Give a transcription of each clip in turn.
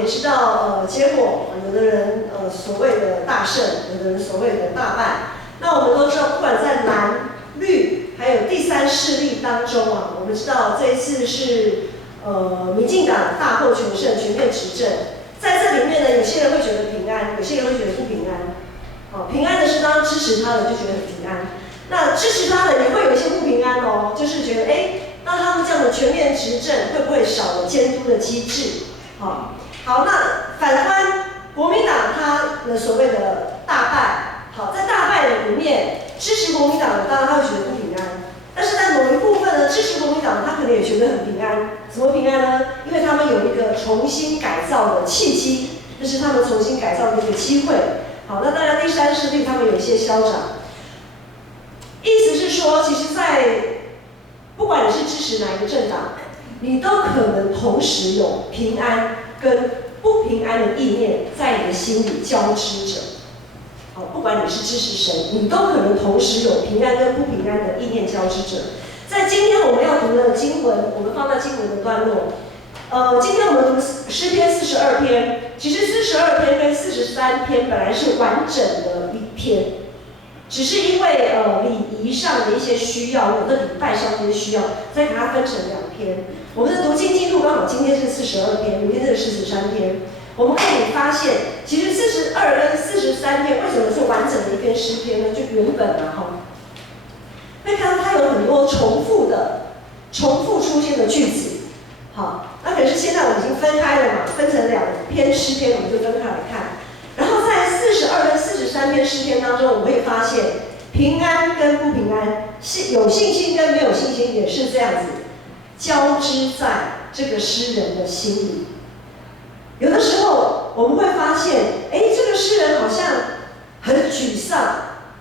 也知道，结果有的人所谓的大胜，有的人所谓的大败。那我们都知道，不管在蓝、绿，还有第三势力当中啊，我们知道这一次是民进党大获全胜，全面执政。在这里面呢，有些人会觉得平安，有些人会觉得不平安。平安的是当然支持他的就觉得很平安，那支持他的也会有一些不平安哦，就是觉得那他们这样的全面执政会不会少了监督的机制？好，那反观国民党他的所谓的大败，好，在大败的里面支持国民党的，当然他会觉得不平安，但是在某一部分呢，支持国民党他可能也觉得很平安，怎么平安呢？因为他们有一个重新改造的契机，这是他们重新改造的一个机会。好，那当然第三势力他们有一些消长，意思是说，其实在不管你是支持哪一个政党，你都可能同时有平安跟不平安的意念在你的心里交织着。好，不管你是支持谁，你都可能同时有平安跟不平安的意念交织着。在今天我们要读的经文，我们放在经文的段落。今天我们读诗篇42篇，其实42篇跟43篇本来是完整的一篇，只是因为礼仪上的一些需要，我的礼拜上的一些需要，再把它分成2篇。我们的读经进度刚好今天是42篇，明天是43篇。我们可以发现，其实42跟43篇为什么是完整的一篇诗篇呢？就原本会看到它有很多重复出现的句子。好，那可是现在我们已经分开了嘛，分成2篇诗篇，我们就分开来看。然后在42跟43篇诗篇当中，我们会发现平安跟不平安，有信心跟没有信心也是这样子交织在这个诗人的心里。有的时候我们会发现，这个诗人好像很沮丧。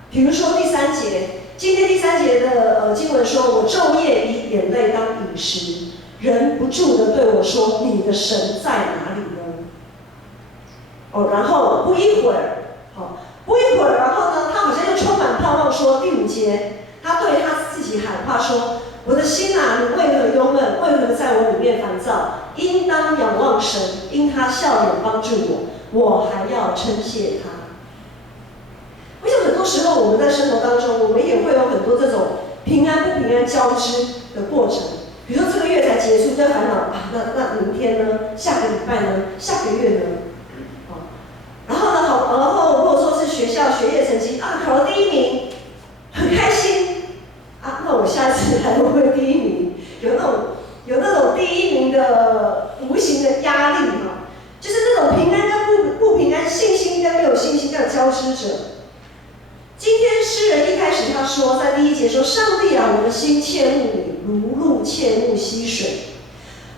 比如说第3节，今天第3节的经文说：“我昼夜以眼泪当饮食。”人不住地对我说：“你的神在哪里呢？”然后不一会儿，然后呢，他好像又充满盼望说，第5节，他对他自己喊话说：“我的心啊，你为何忧闷？为何在我里面烦躁？应当仰望神，因他笑脸帮助我，我还要称谢他。”为什么很多时候我们在生活当中，我们也会有很多这种平安不平安交织的过程？比如说这个月才结束，在烦恼那明天呢？下个礼拜呢？下个月呢？然后如果说是学校学业成绩考了第1名，很开心那我下次还会不会第1名？有那种第1名的无形的压力就是那种平安跟不平安，信心跟没有信心要交织着。今天诗人一开始他说，在第1节说：“上帝啊，我的心切慕你，如鹿切慕溪水。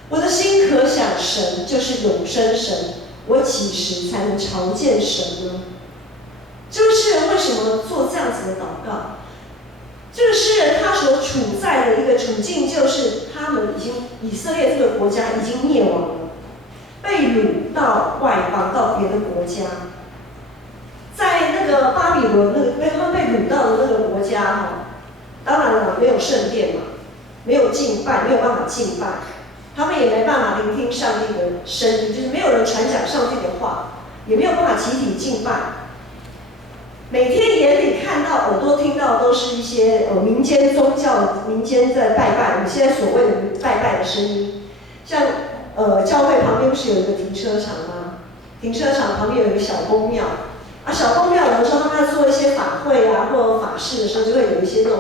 我的心可想神，就是永生神。我几时才能朝见神呢？”这个诗人为什么做这样子的祷告？这个诗人他所处在的一个处境，就是他们以色列这个国家已经灭亡了，被掳到外邦，到别的国家。在那个巴比伦他们被掳到的那个国家当然了，没有圣殿嘛，没有敬拜，没有办法敬拜，他们也没办法聆听上帝的声音，就是没有人传讲上帝的话，也没有办法集体敬拜。每天眼里看到、耳朵听到都是一些民间宗教、民间在拜拜，我们现在所谓的拜拜的声音。像教会旁边不是有一个停车场吗？停车场旁边有一个小公庙。小公庙有的时候他们在做一些法会或者法事的时候，就会有一些那种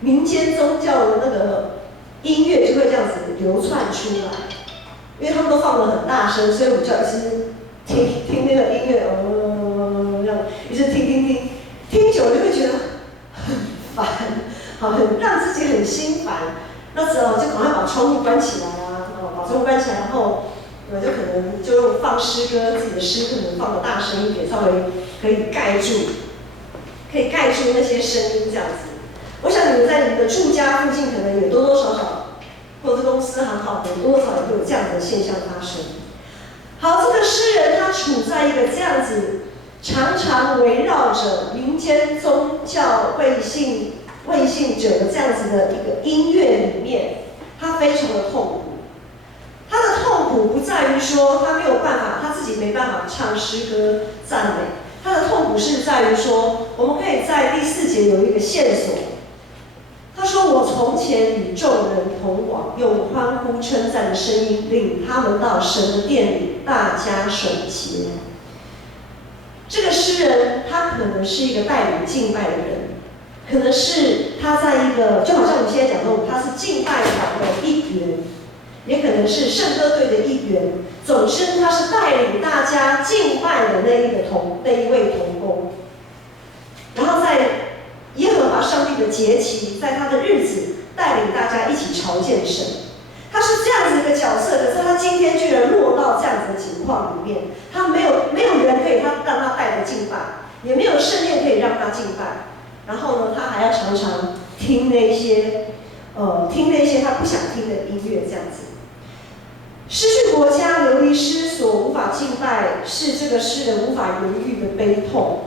民间宗教的那个音乐就会这样子流窜出来，因为他们都放得很大声，所以我们就一直听那个音乐，这样一直听久了就会觉得很烦，很让自己很心烦。那只好就赶快把窗户关起来把窗户关起来，然后就可能就放诗歌，自己的诗可能放得大声一点，稍微可以盖住那些声音这样子。我想你们在你们的住家附近，可能也多多少少，或者公司行号，多多少少会有这样的现象发生。好，这个诗人他处在一个这样子，常常围绕着民间宗教未信者的这样子的一个音乐里面，他非常的痛苦。他的痛苦不不在于说他没有办法，他自己没办法唱诗歌赞美，他的痛苦是在于说，我们可以在第4节有一个线索。他说：“我从前与众人同往，用欢呼称赞的声音领他们到神的殿里，大家守节。”这个诗人他可能是一个带领敬拜的人，可能是他在一个，就好像我们现在讲的，他是敬拜团的一员，也可能是圣歌队的一员。总之，他是带领大家敬拜的那一位同工。然后在耶和华上帝的节期，在他的日子，带领大家一起朝见神。他是这样子一个角色，可是他今天居然落到这样子的情况里面，他没有人可以让他带着敬拜，也没有圣殿可以让他敬拜。然后呢，他还要常常听那些他不想听的音乐，这样子。失去国家、流离失所、无法敬拜，是这个诗人无法言喻的悲痛。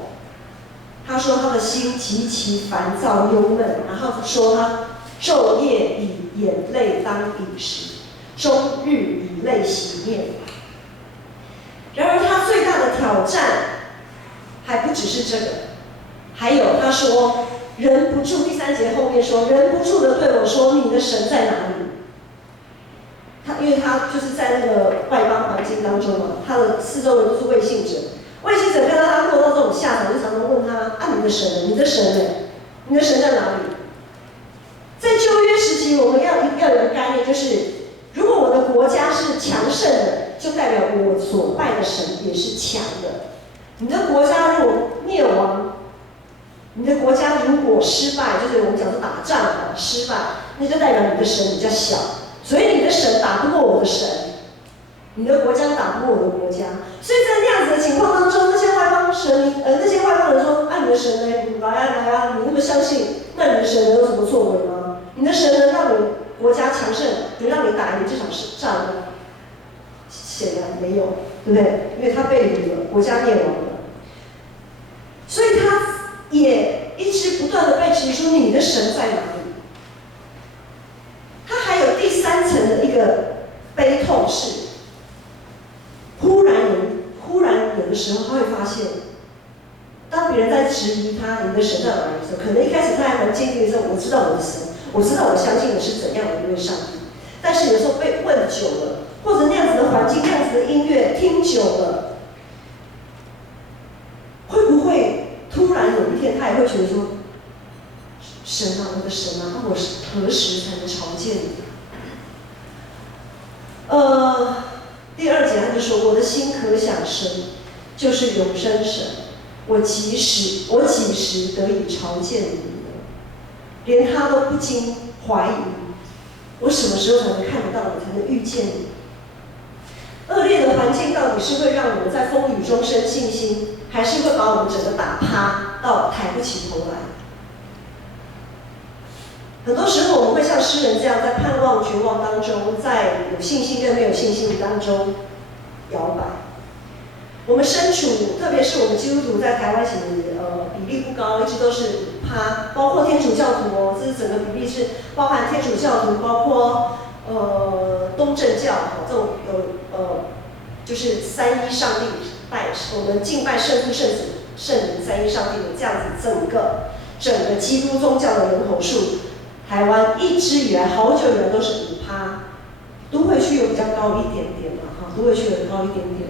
他说他的心极其烦躁忧闷，然后说他昼夜以眼泪当饮食，终日以泪洗面。然而他最大的挑战还不只是这个，还有他说忍不住，第3节后面说忍不住的对我说：“你的神在哪里？”因为他就是在那个外邦环境当中嘛，他的四周围都是未信者。未信者看到他落到这种下场，就常常问他：“啊，你的神呢？你的神呢？你的神在哪里？”在旧约时期，我们要有一个概念，就是如果我的国家是强盛的，就代表我所拜的神也是强的。你的国家如果灭亡，你的国家如果失败，就是我们讲说打仗失败，那就代表你的神比较小，所以你的神打不过我的神。你的国家打不过我的国家，所以在那样子的情况当中，那些外邦人说：“啊，你的神呢？来啊！你那么相信，那你的神能有什么作为吗？你的神能让你国家强盛，能让你打赢这场仗吗？”显然没有，对不对？因为他被掳了，国家灭亡了，所以他也一直不断的被质疑说：“你的神在哪里？”他还有第3层的一个悲痛是。忽然有的时候他会发现，当别人在质疑他你的神在哪里的时候，可能一开始他还蛮坚定的说：“我知道我的神，我知道我相信的是怎样的一位上帝。”但是有时候被问久了，或者那样子的环境、那样子的音乐听久了，会不会突然有一天他也会觉得说：“神啊，我的神啊，我何时才能朝见你？”第2节他就说：“我的心可想神，就是永生神，我几时得以朝见你呢？连他都不禁怀疑，我什么时候才能看得到你，才能遇见你？恶劣的环境到底是会让我们在风雨中生信心，还是会把我们整个打趴到抬不起头来？”很多时候我们会像诗人这样，在盼望、绝望当中，在有信心跟没有信心当中摇摆。我们身处，特别是我们基督徒在台湾，其实比例不高，一直都是5%，包括天主教徒哦，这是整个比例是包含天主教徒，包括东正教这种就是3一上帝我们敬拜圣父、圣子、圣灵3一上帝的这样子整个基督宗教的人口数。台湾一直以来，好久以来都是5%，都会区有比较高一点点嘛，都会区有高一点点。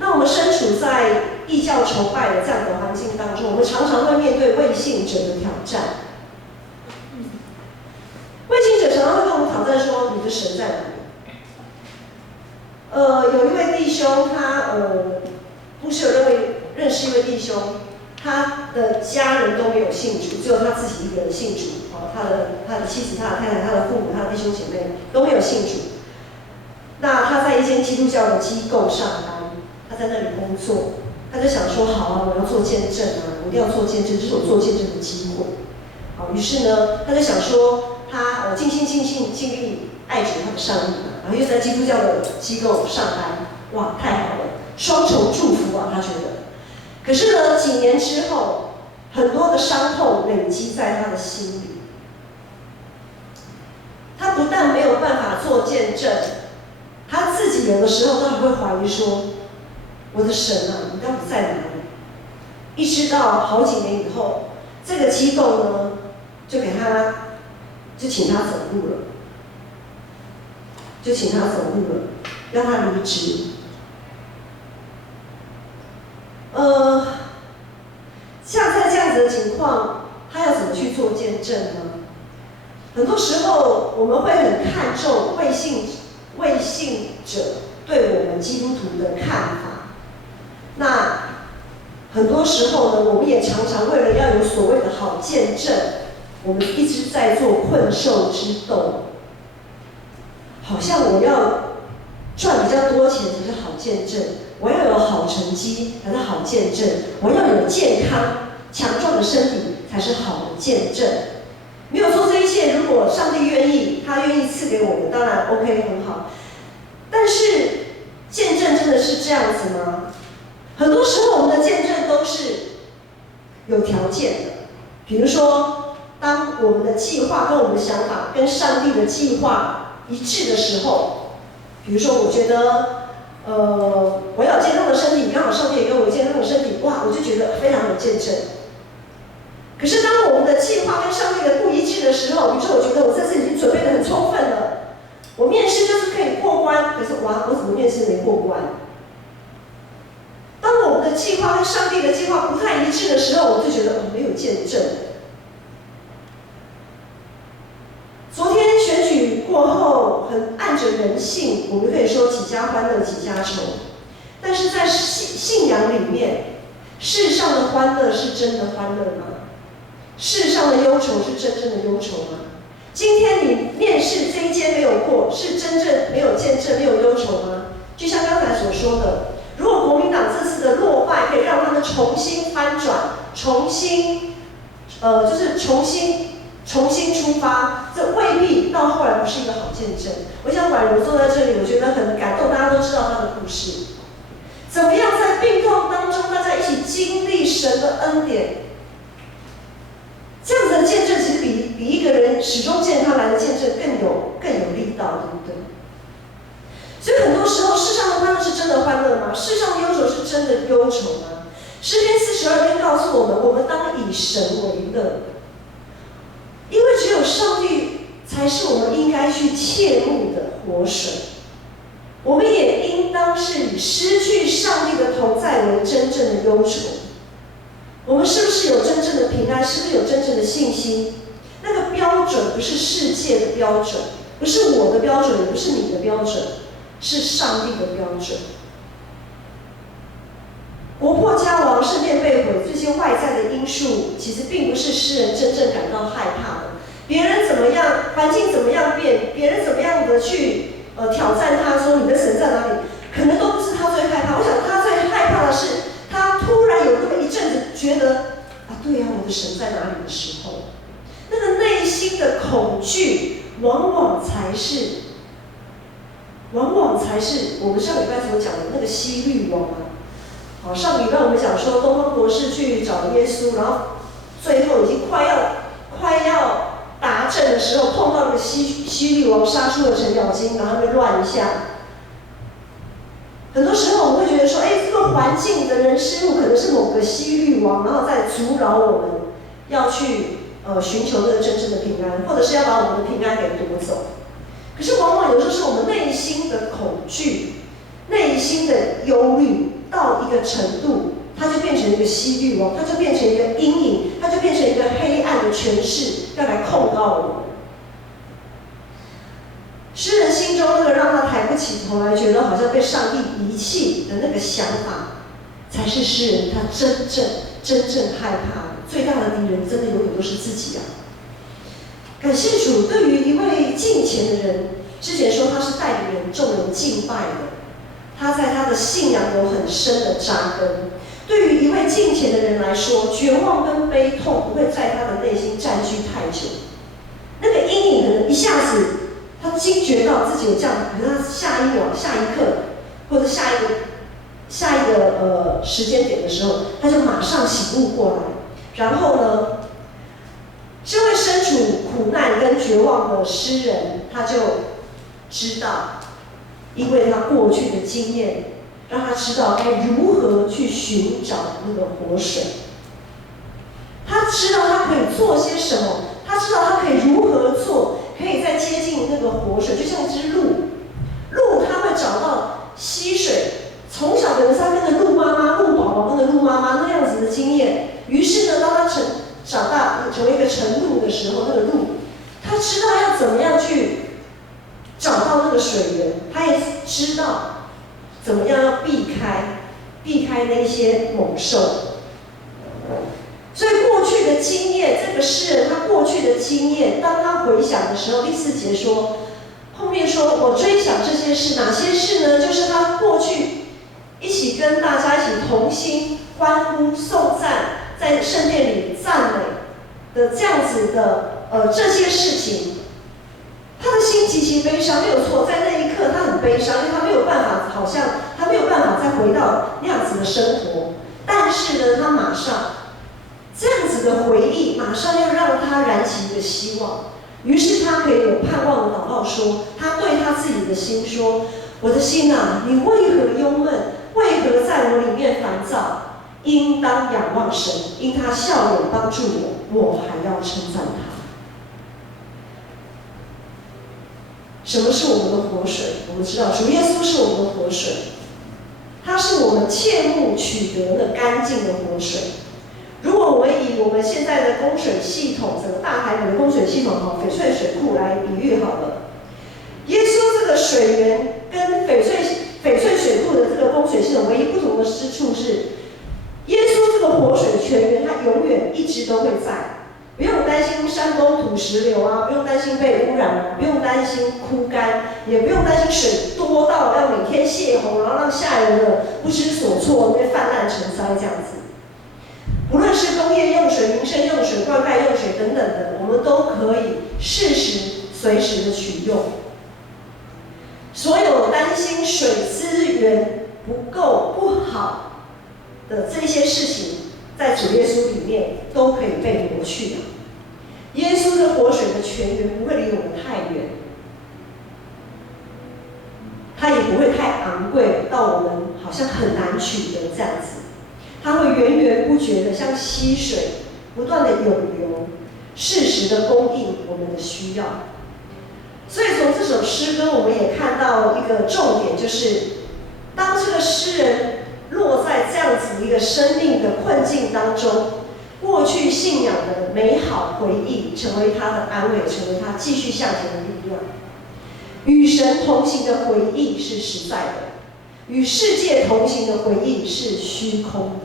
那我们身处在异教崇拜的这样的环境当中，我们常常会面对未信者的挑战。未信者常常会跟我们挑战说：“你的神在哪里？”有一位弟兄，他不是有认识一位弟兄，他的家人都没有信主，只有他自己一个人信主。他的妻子、他的太太、他的父母、他的弟兄姐妹都没有信主。那他在一间基督教的机构上班，他在那里工作，他就想说：“好啊，我要做见证啊，我一定要做见证，这是我做见证的机会。”好，于是呢，他就想说，他尽心尽力爱主他的上帝嘛，然后又在基督教的机构上班，哇，太好了，双重祝福啊，他觉得。可是呢，几年之后，很多的伤痛累积在他的心里。他不但没有办法做见证，他自自己有的时候都还会怀疑说，我的神啊，你到底在哪里？一直到好几年以后，这个机构呢，就请他走路了，让他离职。像在这样子的情况，他要怎么去做见证呢？很多时候我们会很看重未信者对我们基督徒的看法。那很多时候呢，我们也常常为了要有所谓的好见证，我们一直在做困兽之斗。好像我要赚比较多钱才是好见证，我要有好成绩才是好见证，我要有健康强壮的身体才是好的见证。没有做这一切，如果上帝愿意，他愿意赐给我们，当然 OK 很好。但是见证真的是这样子吗？很多时候我们的见证都是有条件的，比如说，当我们的计划跟我们的想法跟上帝的计划一致的时候，比如说我觉得，我要有健康的身体，刚好上帝也给我健康的身体，哇，我就觉得非常有见证。可是当我们的计划跟上帝的不一致的时候，比如说我觉得我这次已经准备得很充分了，我面试就是可以过关，可是哇，我怎么面试没过关？当我们的计划跟上帝的计划不太一致的时候，我就觉得没有见证。昨天选举过后，很按着人性，我们可以说几家欢乐几家愁。但是在信仰里面，世上的欢乐是真的欢乐吗？世上的忧愁是真正的忧愁吗？今天你面试这一间没有过，是真正没有见证、没有忧愁吗？就像刚才所说的，如果国民党这次的落败可以让他们重新翻转、重新出发，这未必到后来不是一个好见证。我想婉柔坐在这里，我觉得很感动，大家都知道她的故事，怎么样在病痛当中，大家一起经历神的恩典。这样子的见证，其实比一个人始终健康来的见证更有力道，对不对？所以很多时候，世上的欢乐是真的欢乐吗？世上的忧愁是真的忧愁吗？诗篇42篇告诉我们，我们当以神为乐，因为只有上帝才是我们应该去切慕的活水。我们也应当是以失去上帝的同在为真正的忧愁。我们是不是有真正的平安？是不是有真正的信心？那个标准不是世界的标准，不是我的标准，也不是你的标准，是上帝的标准。国破家亡、圣殿被毁，这些外在的因素，其实并不是诗人真正感到害怕的。别人怎么样，环境怎么样变，别人怎么样的去挑战他，说你的神在哪里，可能都不是他最害怕。我想他最害怕的是，他突然有那么一阵子觉得啊，对呀，我的神在哪里的时候，那个内心的恐惧，往往才是我们上礼拜所讲的那个希律王啊。好，上礼拜我们讲说东方博士去找耶稣，然后最后已经快要达阵的时候，碰到那个希律王杀出了程咬金，然后被乱一下。很多时候我们会觉得说，这个环境的人事物可能是某个希律王，然后再阻挠我们要去寻求那个真正的平安，或者是要把我们的平安给夺走。可是往往有时候是我们内心的恐惧、内心的忧虑到一个程度，它就变成一个希律王，它就变成一个阴影，它就变成一个黑暗的权势，要来控告我们。诗人心中那个让他抬不起头来，觉得好像被上帝遗弃的那个想法，才是诗人他真正害怕的。最大的敌人，真的永远都是自己啊！感谢主，对于一位敬虔的人，之前说他是带领众人敬拜的，他在他的信仰有很深的扎根。对于一位敬虔的人来说，绝望跟悲痛不会在他的内心占据太久，那个阴影可能一下子。他惊觉到自己有这样，可是他下一秒、下一刻，或者下一个时间点的时候，他就马上醒悟过来。然后呢，这位身处苦难跟绝望的诗人，他就知道因为他过去的经验，让他知道该如何去寻找那个活水。他知道他可以做些什么，他知道他可以如何做，可以再接近那个活水，就像一只鹿，鹿它会找到溪水，从小可能他跟着鹿妈妈、鹿宝宝跟着鹿妈妈那样子的经验。于是呢，当他长大成为一个成鹿的时候，那个鹿，他知道要怎么样去找到那个水源，他也知道怎么样要避开那些猛兽。所以过去的经验，这个诗人他过去的经验，当他回想的时候，第4节说，后面说我追想这些事，哪些事呢？就是他过去一起跟大家一起同心欢呼颂赞，在圣殿里赞美的这样子的这些事情，他的心极其悲伤，没有错，在那一刻他很悲伤，因为他没有办法，好像他没有办法再回到那样子的生活。但是呢，他马上这样子的回忆，马上又让他燃起一个希望。于是他可以有盼望的祷告说，他对他自己的心说：“我的心啊，你为何忧闷？为何在我里面烦躁？应当仰望神，因他笑脸帮助我，我还要称赞他。”什么是我们的活水？我们知道主耶稣是我们的活水，他是我们切慕取得的干净的活水。如果我们以我们现在的供水系统，整个大台北的供水系统翡翠水库来比喻好了，耶稣这个水源跟翡翠水库的这个供水系统唯一不同的之处是，耶稣这个活水泉源，它永远一直都会在，不用担心山崩土石流啊，不用担心被污染啊，不用担心枯干，也不用担心水多到要每天泄洪，然后让下游的不知所措，因为泛滥成灾这样子。不论是工业用水、民生用水、灌溉用水等等的，我们都可以适时、随时的取用。所有担心水资源不够、不好的这些事情，在主耶稣里面都可以被挪去的。耶稣的活水的泉源不会离我们太远，它也不会太昂贵到我们好像很难取得这样子。它会源源不绝的像溪水，不断的涌流，适时的供应我们的需要。所以从这首诗歌，我们也看到一个重点，就是当这个诗人落在这样子一个生命的困境当中，过去信仰的美好回忆成为他的安慰，成为他继续向前的力量。与神同行的回忆是实在的，与世界同行的回忆是虚空的。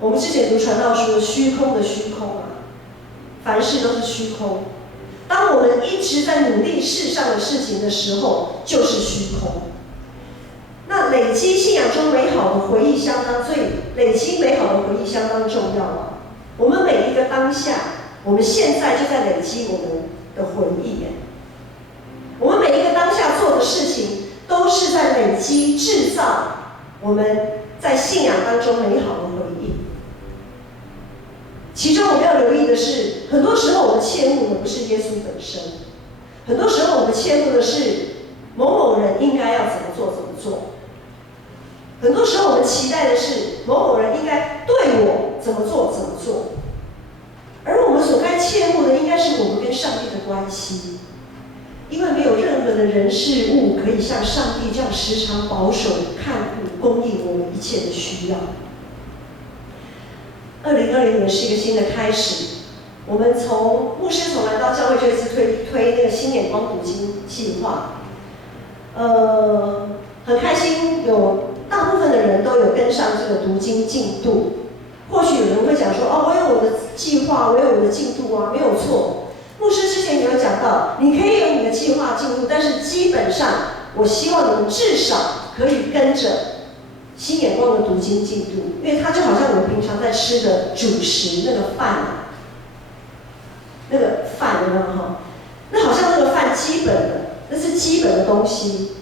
我们之前读传道书，虚空的虚空啊，凡事都是虚空。当我们一直在努力世上的事情的时候，就是虚空。那累积信仰中美好的回忆累积美好的回忆相当重要啊。我们每一个当下，我们现在就在累积我们的回忆。我们每一个当下做的事情，都是在累积制造我们在信仰当中美好的回忆。其中我们要留意的是，很多时候我们切慕的不是耶稣本身，很多时候我们切慕的是某某人应该要怎么做怎么做，很多时候我们期待的是某某人应该对我怎么做怎么做，而我们所该切慕的应该是我们跟上帝的关系，因为没有任何的人事物可以像上帝这样时常保守看顾供应我们一切的需要。2020年是一个新的开始，我们牧师从来到教会就一直推那个新眼光读经计划，很开心有大部分的人都有跟上这个读经进度。或许有人会讲说，我有我的计划，我有我的进度啊，没有错。牧师之前也有讲到，你可以有你的计划进度，但是基本上，我希望你们至少可以跟着新眼光的读经进度，因为它就好像我们平常在吃的主食那个饭，有没有哈？那好像那个饭基本的，那是基本的东西。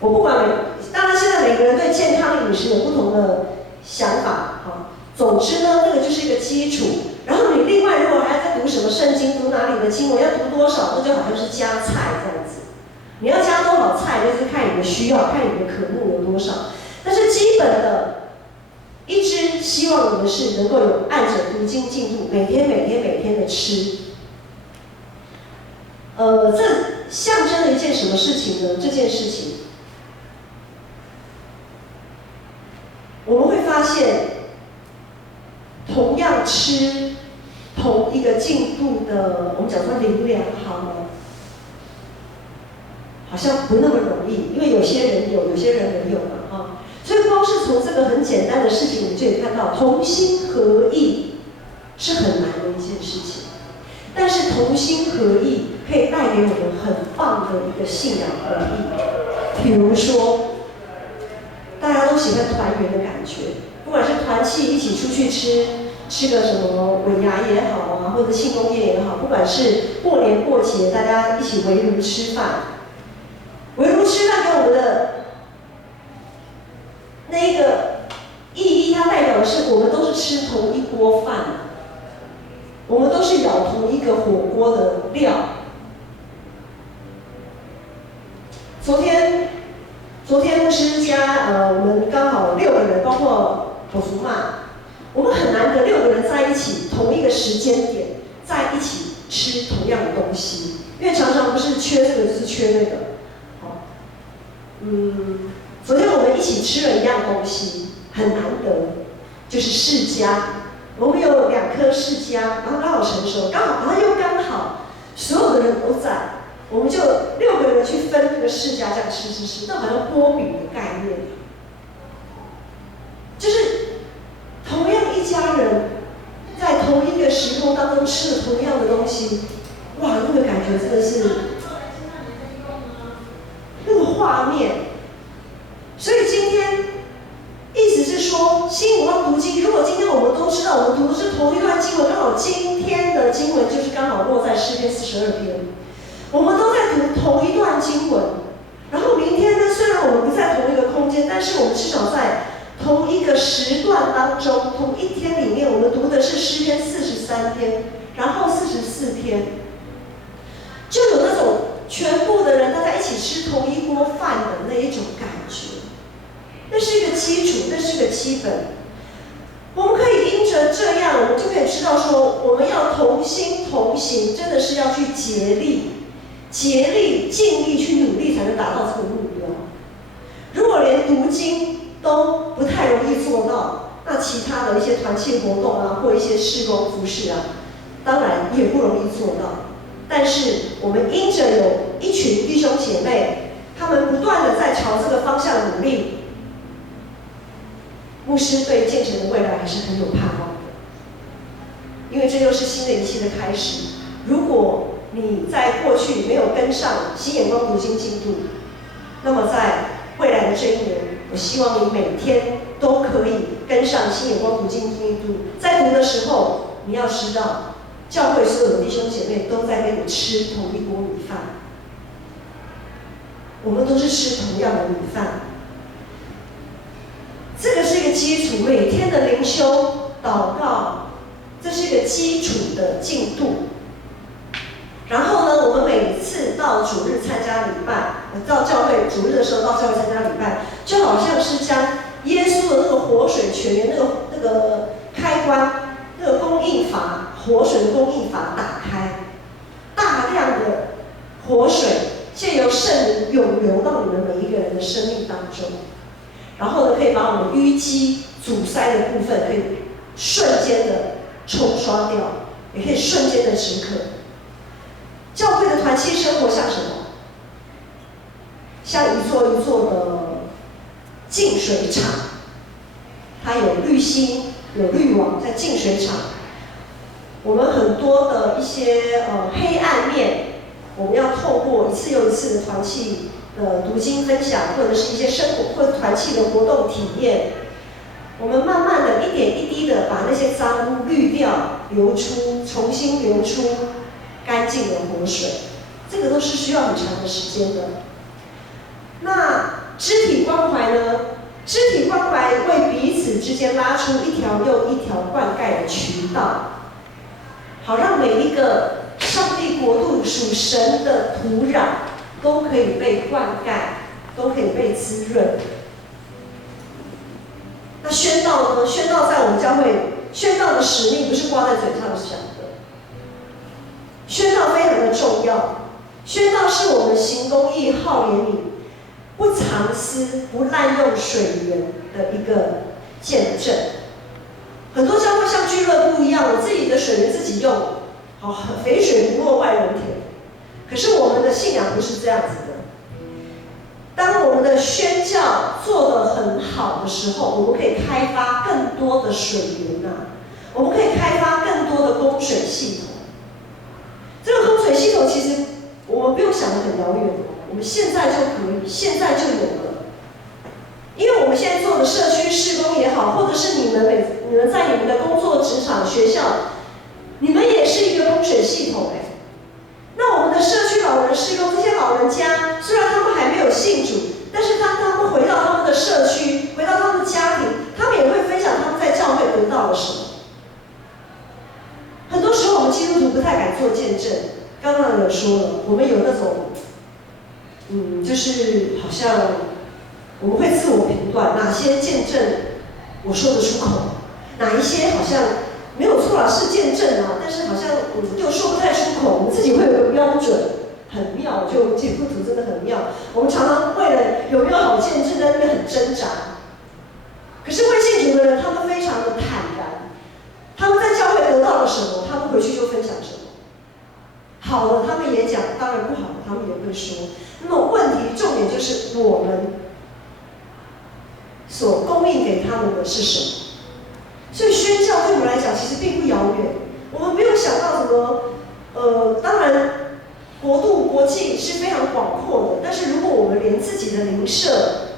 我不管当然现在每个人对健康饮食有不同的想法哈。总之呢，那个就是一个基础。然后你另外如果还在读什么圣经，读哪里的经文，要读多少，那就好像是加菜这样子。你要加多少菜，就是看你的需要，看你的渴慕有多少。但是基本的，一支希望你的是能够有按着读经进度，每天的吃。这象征了一件什么事情呢？这件事情，我们会发现，同样吃同一个进度的，我们讲说灵粮好了，好像不那么容易，因为有些人有，有些人没有嘛，哈。所以光是从这个很简单的事情，你就可以看到同心合意是很难的一件事情。但是同心合意可以带给我们很棒的一个信仰合一。比如说，大家都喜欢团圆的感觉，不管是团契一起出去吃个什么尾牙也好啊，或者庆功宴也好，不管是过年过节，大家一起围炉吃饭。围炉吃饭给我们的那一个意义，它代表的是我们都是吃同一锅饭，我们都是舀同一个火锅的料。昨天牧师家我们刚好6个人，包括我福妈，我们很难得6个人在一起，同一个时间点在一起吃同样的东西，因为常常不是缺这个就是缺那个。昨天我们一起吃了一样东西，很难得，就是释迦。我们有2颗释迦，然后刚好成熟，然后又刚好所有的人都在，我们就6个人去分那个释迦，这样吃，那好像波饼的概念，就是同样一家人在同一个时空当中吃了同样的东西，哇，那个感觉真的是那个画面。所以今天意思是说，新我要读经，如果今天我们都知道我们读的是同一段经文，刚好今天的经文就是刚好落在诗篇42篇，我们都在读同一段经文。然后明天呢，虽然我们不在同一个空间，但是我们至少在同一个时段当中，同一天里面，我们读的是诗篇43篇，然后44篇，就有那种全部的人大家一起吃同一锅饭的那一种感觉。那是一个基础，那是一个基本。我们可以因着这样，我们就可以知道说，我们要同心同行，真的是要去竭力、尽力去努力，才能达到这个目标。如果连读经都不太容易做到，那其他的一些团契活动啊，或一些事工服事啊，当然也不容易做到。但是我们因着有一群弟兄姐妹，他们不断的在朝这个方向努力。牧师对建成的未来还是很有盼望的，因为这又是新的一期的开始。如果你在过去没有跟上新眼光读经进度，那么在未来的这1年，我希望你每天都可以跟上新眼光读经进度。在读的时候，你要知道，教会所有的弟兄姐妹都在跟你吃同一锅米饭，我们都是吃同样的米饭。这个是一个基础，每天的灵修、祷告，这是一个基础的进度。然后呢，我们每次到主日参加礼拜，到教会主日的时候到教会参加礼拜，就好像是将耶稣的那个活水泉源那个开关，那个供应阀，活水的供应阀打开，大量的活水借由圣灵涌流到你们每一个人的生命当中。然后呢，可以把我们淤积阻塞的部分可以瞬间的冲刷掉，也可以瞬间的止渴。教会的团契生活像什么？像一座一座的净水厂，它有滤芯，有滤网在净水厂。我们很多的一些黑暗面，我们要透过一次又一次的团契。读经分享，或者是一些生活或者团契的活动体验，我们慢慢的一点一滴的把那些脏污滤掉，流出，重新流出干净的活水，这个都是需要很长的时间的。那肢体关怀呢？肢体关怀为彼此之间拉出一条又一条灌溉的渠道，好让每一个上帝国度属神的土壤都可以被灌溉，都可以被滋润。那宣道呢？宣道在我们教会，宣道的使命不是挂在嘴上讲的，宣道非常的重要。宣道是我们行公义、好怜悯、不藏私、不滥用水源的一个见证。很多教会像俱乐部一样，我自己的水源自己用，好，肥水不落外人田。可是我们的信仰不是这样子的。当我们的宣教做得很好的时候，我们可以开发更多的水源我们可以开发更多的供水系统。这个供水系统其实我们不用想得很遥远，我们现在就可以，现在就有了。因为我们现在做的社区事工也好，或者是你们在你们的工作职场、学校，你们也是一个供水系统那我们的社区老人事工，这些老人家虽然他们还没有信主，但是当他们回到他们的社区，回到他们的家庭，他们也会分享他们在教会得到了什么。很多时候我们基督徒不太敢做见证，刚刚有说了，我们有那种，就是好像我们会自我评断哪些见证我说得出口，哪一些好像没有错是见证但是好像又说不太出口，我们自己会有个标准，很妙，就基督徒真的很妙。我们常常为了有没有好见证在那边很挣扎。可是未信主的人，他们非常的坦然，他们在教会得到了什么，他们回去就分享什么。好的他们也讲，当然不好的他们也会说。那么问题重点就是我们所供应给他们的是什么？所以宣教对我们来讲其实并不遥远，我们没有想到什么，当然国度国际是非常广阔的，但是如果我们连自己的邻舍，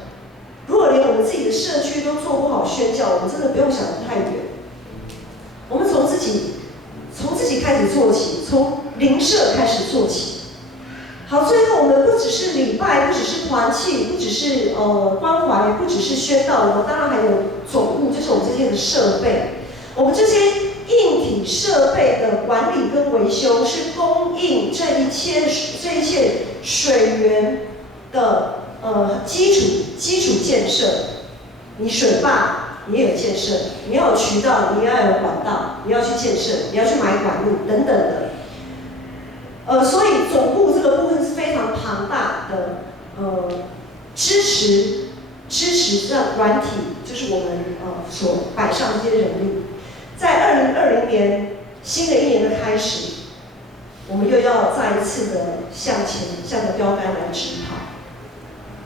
如果连我们自己的社区都做不好宣教，我们真的不用想得太远。我们从自己开始做起，从邻舍开始做起。好，最后我们不只是礼拜，不只是团契，不只是关怀，不只是宣道，我们当然还有总务，就是我们这些的设备。我们这些硬体设备的管理跟维修，是供应这一切水源的基础建设。你水坝你也有建设，你要有渠道，你要有管道，你要去建设，你要去买管路等等的。所以总部这个部分是非常庞大的，支持这软体，就是我们所摆上这些人力。在2020年新的一年的开始，我们又要再一次的向前，向着标杆来直跑。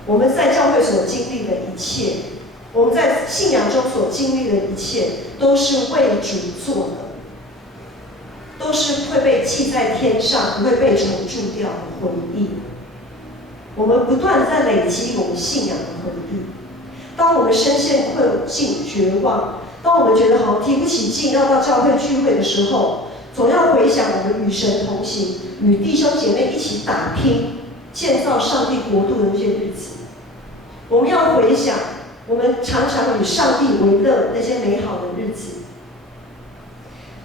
我们在教会所经历的一切，我们在信仰中所经历的一切，都是为主做的。都是会被记在天上，不会被重铸掉的回忆。我们不断在累积我们信仰的回忆。当我们深陷困境、绝望，当我们觉得好像提不起劲要到教会聚会的时候，总要回想我们与神同行，与弟兄姐妹一起打拼，建造上帝国度的那些日子。我们要回想我们常常与上帝为乐那些美好的日子。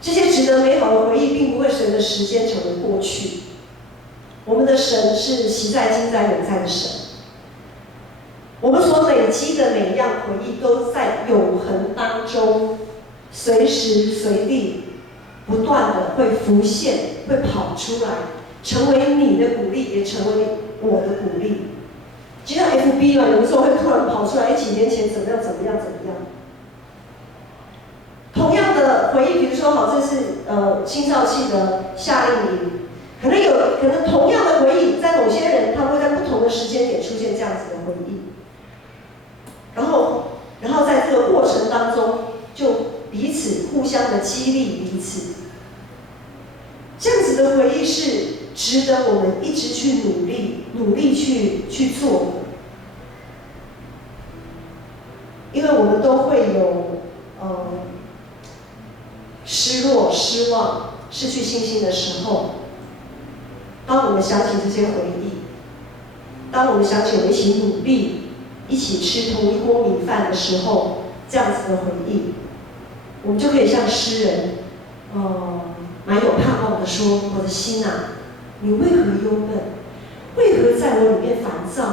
这些值得美好的回忆，并不会随着时间成为过去。我们的神是昔在、今在、永在的神。我们所累积的每一样回忆，都在永恒当中，随时随地，不断的会浮现，会跑出来，成为你的鼓励，也成为我的鼓励。就像 FB 有的时候会突然跑出来，几年前怎么样。同样的回忆，比如说好，这是青少系的夏令营，可能同样的回忆，在某些人他会在不同的时间点出现这样子的回忆，然后在这个过程当中，就彼此互相的激励彼此，这样子的回忆是值得我们一直去努力去做的，因为我们都会有失落、失望、失去信心的时候，当我们想起这些回忆，当我们想起我们一起努力、一起吃同一锅米饭的时候，这样子的回忆，我们就可以像诗人，蛮有盼望的说：“我的心啊，你为何忧闷？为何在我躁，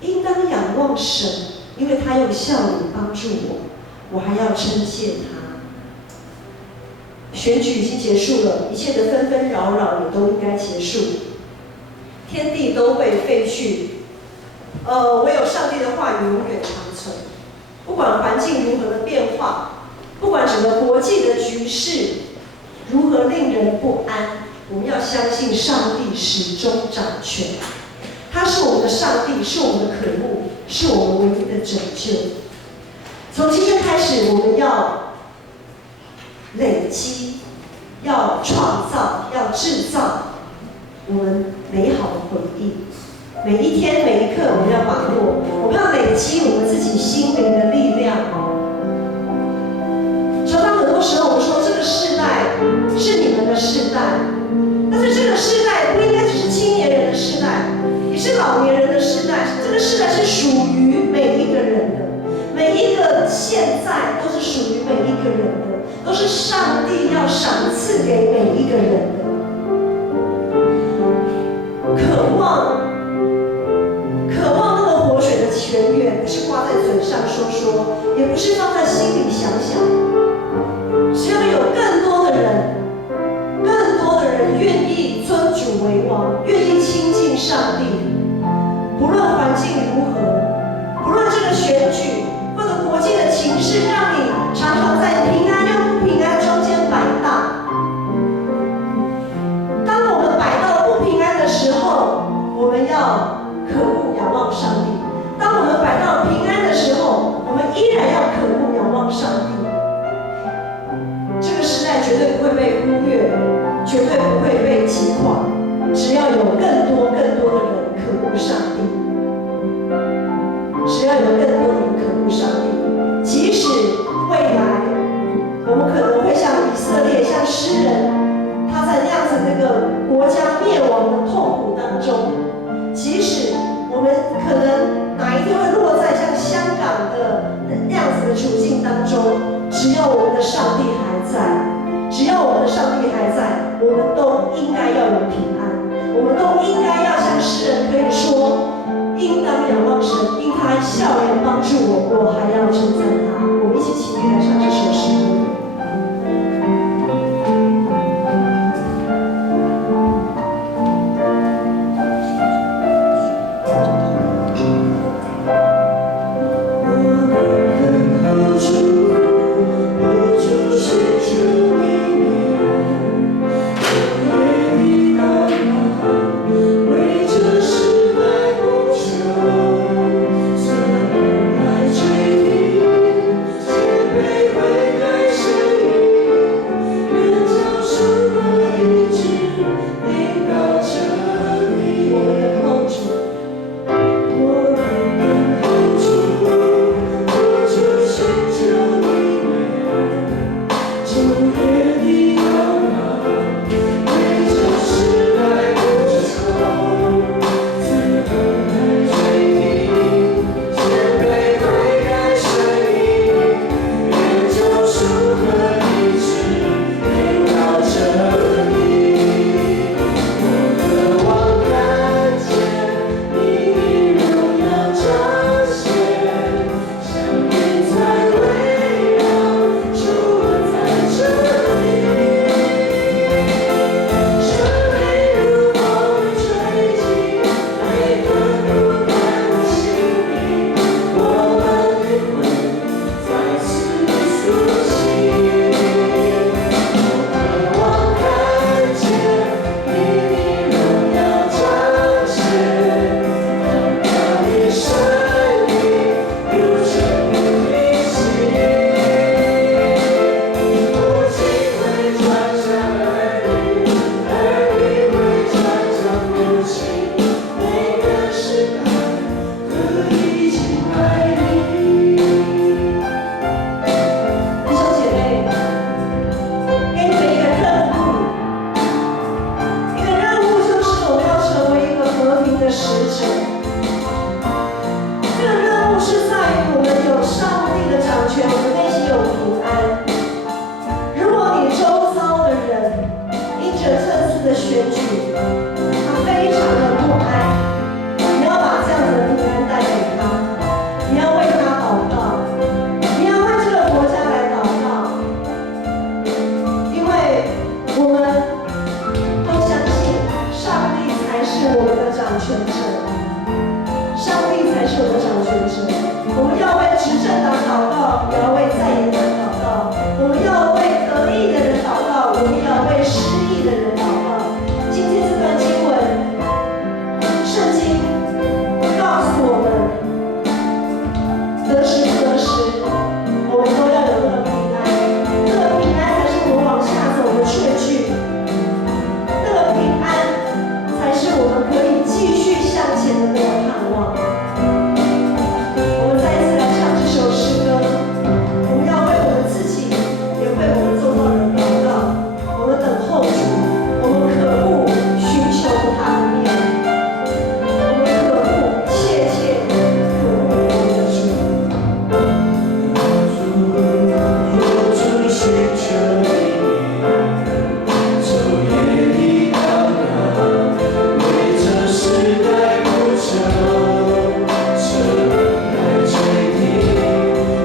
应当仰望神，因为他用笑脸帮助我，我还要称谢他。选举已经结束了，一切的纷纷扰扰也都应该结束，天地都会废去，唯有上帝的话语永远长存。不管环境如何的变化，不管整个国际的局势如何令人不安，我们要相信上帝始终掌权。他是我们的上帝，是我们的渴慕，是我们唯一的拯救。从今天开始，我们要累积，要创造，要制造我们美好的回忆。每一天每一刻，我们要把握，我们要累积我们自己心灵的力量。常常很多时候，我们说这个世代是你们的世代，但是这个世代不应该只是青年人的世代，也是老年人的世代。这个世代是属于每一个人的，每一个现在都是属于每一个人的，都是上帝要赏赐给每一个人的。渴望那个活水的泉源，不是挂在嘴上说说，也不是放在心里想想。只要有更多的人愿意尊主为王，愿意亲近上帝，不论环境如何，不论这个选举或者国际的情势，让你常常在平安又不平安中间摆荡。当我们摆到不平安的时候，我们要渴慕仰望上帝；当我们摆到平安的时候，我们依然要渴慕仰望上帝。这个时代绝对不会被忽略，绝对不会被击垮。只要有更多的人渴慕上帝，只要有更多的人渴慕上帝，即使未来我们可能会像以色列，像诗人，他在那样子那个国家灭亡的痛苦当中，即使我们可能哪一天会落在像香港的那样子的处境当中，只要我们的上帝还在，只要我们的上帝还在，我们都应该要有平安，我们都应该要像诗人可以说，应当仰望神，因他笑脸帮助我，我还要称赞他。我们一起起立来唱这首诗歌。选举，他非常的不安。你要把这样我的掌权者，上帝才是我的掌权者。我们要为执政党祷告，也要为在野党祷告。我们要为得意的人祷告，我们也要为失意的人祷告。今天这段经文，圣经告诉我们，得时不得时，我们都要有那个平安，那个平安才是我们往下走的确据，那个平安才是我们可以继续向前的那个盼望。我们再一次来唱这首诗歌，我们要为我们自己，也为我们周遭人祷告。我们等候主，我们渴慕寻求他的面，我们渴慕切切渴慕我们的主。寻求你面，昼夜的祷告，为这时代不求，神来垂听，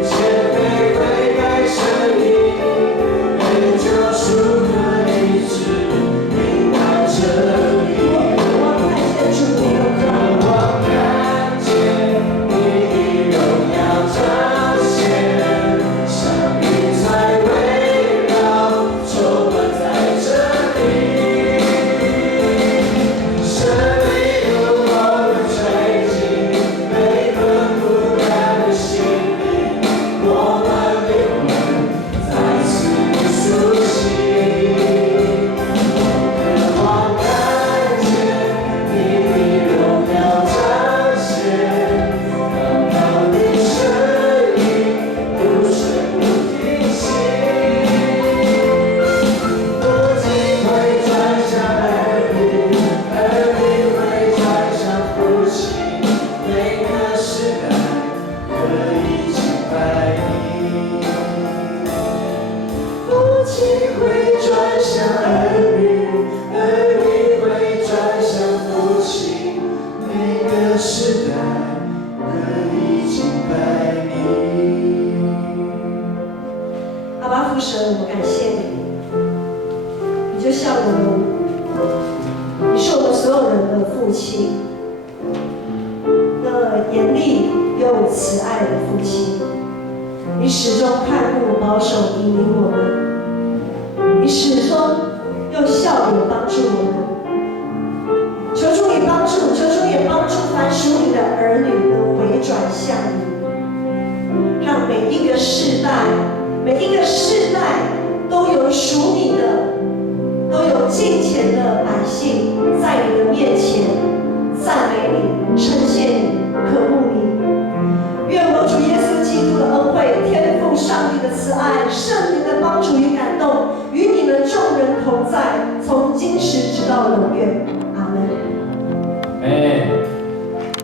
谦卑悔改声音，愿救赎和医治，领导真理。我渴望看见主的荣耀。渴望看见你的荣耀彰显，像云彩围绕，充满在这里。神的怒火如吹进每个不甘的心里，我们灵魂再次的苏醒。渴望看见你的荣耀彰显，刚刚的声音不声不停息，不仅会转向儿女，儿女会转向父亲，每个时代可以敬拜你。父亲会转向儿女，儿女会转向父亲，每个时代可以敬拜你。阿爸父神，我们感谢你，你就像我们，你是我们所有人的父亲，那严厉又慈爱的父亲，你始终看顾、保守、引领我们，你始终用笑脸帮助我们。求主你帮助，求主也帮助凡属你的儿女能回转向你，让每一个世代都有属你的，都有敬虔的百姓在你的面前赞美你、称谢你、渴慕你。愿我主耶稣基督的恩惠、天父上帝的慈爱、圣灵的帮助与感动，与你们众人同在，从今时直到永远。阿门。